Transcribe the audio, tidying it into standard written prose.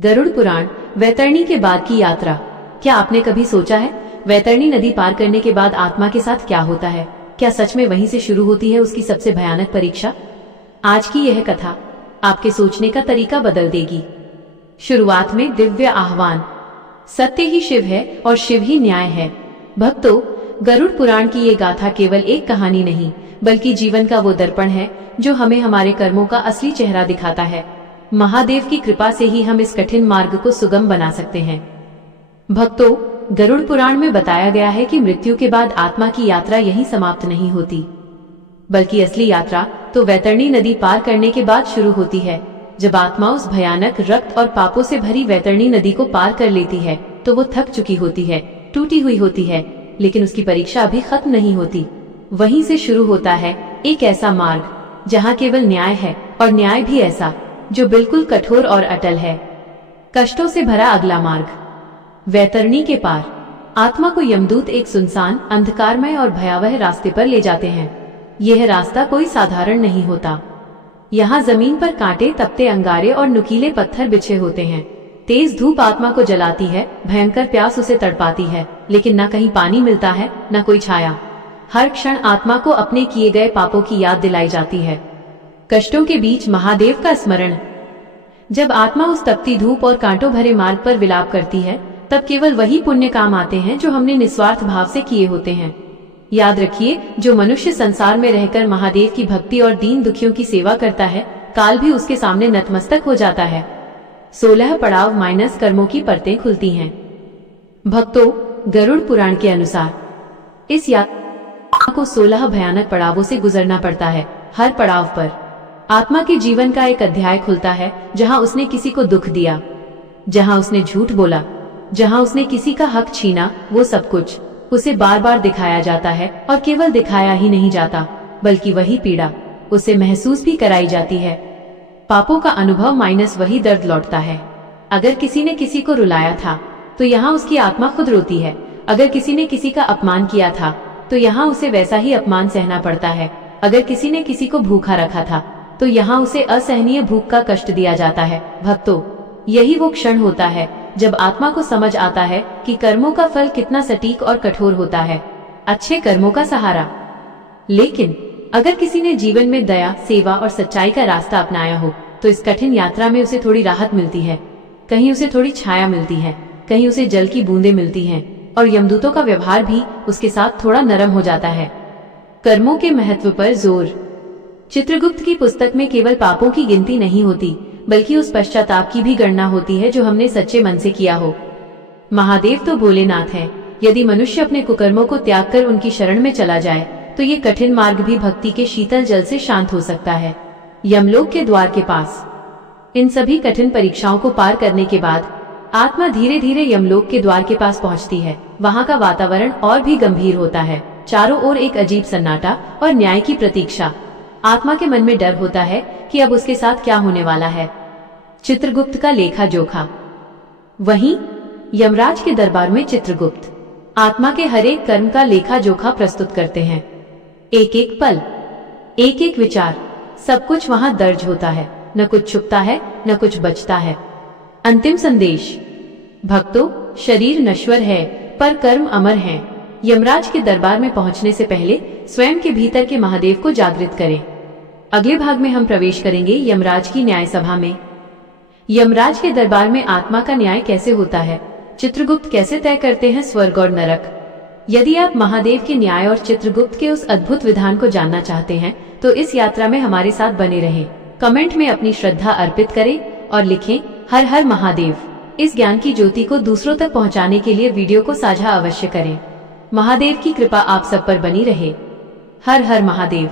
गरुड़ पुराण वैतरणी के बाद की यात्रा। क्या आपने कभी सोचा है वैतरणी नदी पार करने के बाद आत्मा के साथ क्या होता है? क्या सच में वहीं से शुरू होती है उसकी सबसे भयानक परीक्षा? आज की यह कथा आपके सोचने का तरीका बदल देगी। शुरुआत में दिव्य आह्वान। सत्य ही शिव है और शिव ही न्याय है। भक्तों, गरुड़ पुराण की ये गाथा केवल एक कहानी नहीं बल्कि जीवन का वो दर्पण है जो हमें हमारे कर्मों का असली चेहरा दिखाता है। महादेव की कृपा से ही हम इस कठिन मार्ग को सुगम बना सकते हैं। भक्तों, गरुड़ पुराण में बताया गया है कि मृत्यु के बाद आत्मा की यात्रा यहीं समाप्त नहीं होती, बल्कि असली यात्रा तो वैतरणी नदी पार करने के बाद शुरू होती है। जब आत्मा उस भयानक रक्त और पापों से भरी वैतरणी नदी को पार कर लेती है तो वो थक चुकी होती है, टूटी हुई होती है, लेकिन उसकी परीक्षा अभी खत्म नहीं होती। वहीं से शुरू होता है एक ऐसा मार्ग जहाँ केवल न्याय है, और न्याय भी ऐसा जो बिल्कुल कठोर और अटल है। कष्टों से भरा अगला मार्ग। वैतरणी के पार आत्मा को यमदूत एक सुनसान, अंधकारमय और भयावह रास्ते पर ले जाते हैं। यह रास्ता कोई साधारण नहीं होता। यहाँ जमीन पर कांटे, तपते अंगारे और नुकीले पत्थर बिछे होते हैं। तेज धूप आत्मा को जलाती है, भयंकर प्यास उसे तड़पाती है, लेकिन न कहीं पानी मिलता है, न कोई छाया। हर क्षण आत्मा को अपने किए गए पापों की याद दिलाई जाती है। कष्टों के बीच महादेव का स्मरण। जब आत्मा उस तपती धूप और कांटों भरे मार्ग पर विलाप करती है, तब केवल वही पुण्य काम आते हैं जो हमने निस्वार्थ भाव से किए होते हैं। याद रखिए, जो मनुष्य संसार में रहकर महादेव की भक्ति और दीन दुखियों की सेवा करता है, काल भी उसके सामने नतमस्तक हो जाता है। 16 पड़ाव माइनस कर्मों की परतें खुलती हैं। भक्तों, गरुड़ पुराण के अनुसार इस यात्रा को 16 भयानक पड़ावों से गुजरना पड़ता है। हर पड़ाव पर आत्मा के जीवन का एक अध्याय खुलता है, जहां उसने किसी को दुख दिया, जहां उसने झूठ बोला, जहां उसने किसी का हक छीना। वो सब कुछ उसे बार बार दिखाया जाता है, और केवल दिखाया ही नहीं जाता बल्कि वही पीड़ा उसे महसूस भी कराई जाती है। पापों का अनुभव माइनस वही दर्द लौटता है। अगर किसी ने किसी को रुलाया था तो यहाँ उसकी आत्मा खुद रोती है। अगर किसी ने किसी का अपमान किया था तो यहाँ उसे वैसा ही अपमान सहना पड़ता है। अगर किसी ने किसी को भूखा रखा था तो यहाँ उसे असहनीय भूख का कष्ट दिया जाता है। भक्तों, यही वो क्षण होता है जब आत्मा को समझ आता है कि कर्मों का फल कितना सटीक और कठोर होता है। अच्छे कर्मों का सहारा। लेकिन अगर किसी ने जीवन में दया, सेवा और सच्चाई का रास्ता अपनाया हो तो इस कठिन यात्रा में उसे थोड़ी राहत मिलती है। कहीं उसे थोड़ी छाया मिलती है, कहीं उसे जल की बूंदें मिलती हैं, और यमदूतों का व्यवहार भी उसके साथ थोड़ा नरम हो जाता है। कर्मों के महत्व पर जोर। चित्रगुप्त की पुस्तक में केवल पापों की गिनती नहीं होती बल्कि उस पश्चाताप की भी गणना होती है जो हमने सच्चे मन से किया हो। महादेव तो भोलेनाथ हैं। यदि मनुष्य अपने कुकर्मों को त्याग कर उनकी शरण में चला जाए तो ये कठिन मार्ग भी भक्ति के शीतल जल से शांत हो सकता है। यमलोक के द्वार के पास इन सभी कठिन परीक्षाओं को पार करने के बाद आत्मा धीरे धीरे यमलोक के द्वार के पास पहुंचती है। वहां का वातावरण और भी गंभीर होता है। चारों ओर एक अजीब सन्नाटा और न्याय की प्रतीक्षा। आत्मा के मन में डर होता है कि अब उसके साथ क्या होने वाला है। चित्रगुप्त का लेखा जोखा। वहीं यमराज के दरबार में चित्रगुप्त आत्मा के हर एक कर्म का लेखा जोखा प्रस्तुत करते हैं। एक एक पल, एक एक विचार, सब कुछ वहां दर्ज होता है। न कुछ छुपता है, न कुछ बचता है। अंतिम संदेश। भक्तों, शरीर नश्वर है पर कर्म अमर है। यमराज के दरबार में पहुंचने से पहले स्वयं के भीतर के महादेव को जागृत करें। अगले भाग में हम प्रवेश करेंगे यमराज की न्याय सभा में। यमराज के दरबार में आत्मा का न्याय कैसे होता है, चित्रगुप्त कैसे तय करते हैं स्वर्ग और नरक। यदि आप महादेव के न्याय और चित्रगुप्त के उस अद्भुत विधान को जानना चाहते हैं तो इस यात्रा में हमारे साथ बने रहें। कमेंट में अपनी श्रद्धा अर्पित करें और लिखें, हर हर महादेव। इस ज्ञान की ज्योति को दूसरों तक पहुंचाने के लिए वीडियो को साझा अवश्य करें। महादेव की कृपा आप सब पर बनी रहे। हर हर महादेव।